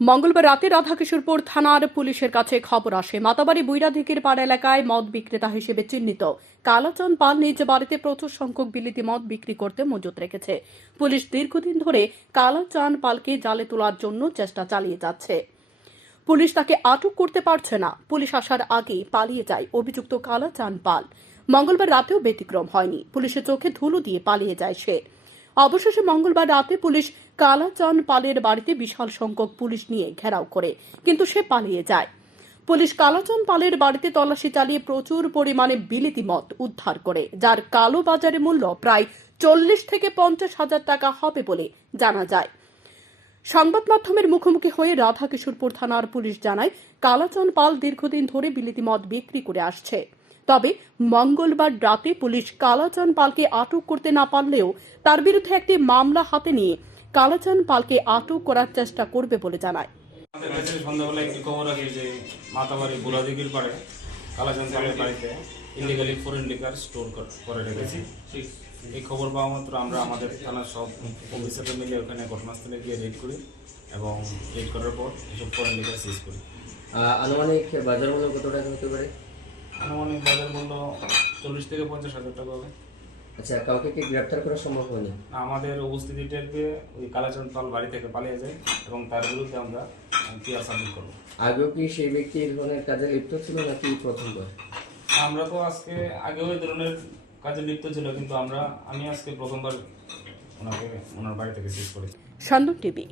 মঙ্গলবার রাতে রাধাকিশোরপুর থানার পুলিশের কাছে খবর আসে মাতাবাড়ি বুইরাধিকির পাড় এলাকায় মদ বিক্রেতা হিসেবে চিহ্নিত কালাচাঁদ পাল নিজ বাড়িতে প্রচুর সংখ্যক বিলিতি মদ বিক্রি করতে মজুত রেখেছে। পুলিশ দীর্ঘদিন ধরে কালাচাঁদ পালকে জালে তোলার জন্য চেষ্টা চালিয়ে যাচ্ছে। পুলিশ তাকে আটক করতে পারছে না। পুলিশ আসার আগেই পালিয়ে যায় অভিযুক্ত কালাচাঁদ পাল। মঙ্গলবার রাতেও ব্যতিক্রম হয়নি, পুলিশের চোখে ধুলো দিয়ে পালিয়ে যায় সে। অবশেষে মঙ্গলবার রাতে পুলিশ কালাচাঁদ পালের বাড়িতে বিশাল সংখ্যক পুলিশ নিয়ে ঘেরাও করে, কিন্তু সে পালিয়ে যায়। পুলিশ কালাচাঁদ পালের বাড়িতে তল্লাশি চালিয়ে প্রচুর পরিমাণে বিলিতি মদ উদ্ধার করে, যার কালো বাজারে মূল্য প্রায় 40 থেকে 50 হাজার টাকা হবে বলে জানা যায়। সংবাদ মাধ্যমের মুখোমুখি হয়ে রাধাকিশোরপুর থানার পুলিশ জানায়, কালাচাঁদ পাল দীর্ঘদিন ধরে বিলিতি মদ বিক্রি করে আসছে। তবে মঙ্গলবার রাতে পুলিশ কালাচাঁদ পালকে আটক করতে না পারলেও তার বিরুদ্ধে একটি মামলা হাতে নিয়ে কালাচাঁদ পালকে আটক করার চেষ্টা করবে বলে জানায়। আমাদের কাছে সন্ধ্যাবেলা একটি খবর আসে যে মাতাবাড়ি বুড়াদিঘির পাড়ে কালাচাঁদ পালের বাড়িতে ইলিগালি ফরেন লিকার স্টোর করে রেখেছি। এই খবর পাওয়া মাত্র আমরা আমাদের থানার সব অফিসাররা মিলে ওখানে ঘটনাস্থলে গিয়ে রেড করি এবং রেড করার পর এসব ফরেন লিকার সিজ করি। আনুমানিক বাজার মূল্য কত টাকা হতে পারে? আনুমানিক বাজার মূল্য 40 থেকে 50 হাজার টাকা হবে। আচ্ছা, কাউকে কি গ্রেপ্তার করা সম্ভব হয়নি? আমাদের উপস্থিতি টের পেয়ে ওই কালাচাঁদ পাল বাড়ি থেকে পালিয়ে যায় এবং তার বিরুদ্ধে আমরা পিআর সাবমিট করবো। আগেও কি সেই ব্যক্তি এই ধরনের কাজে লিপ্ত ছিল নাকি প্রথমবার? আমরা তো আজকে আগেও এই ধরনের কাজে লিপ্ত ছিল, কিন্তু আমি আজকে প্রথমবার ওনার বাড়ি থেকে সিজ করেছি। সান্দন টিভি।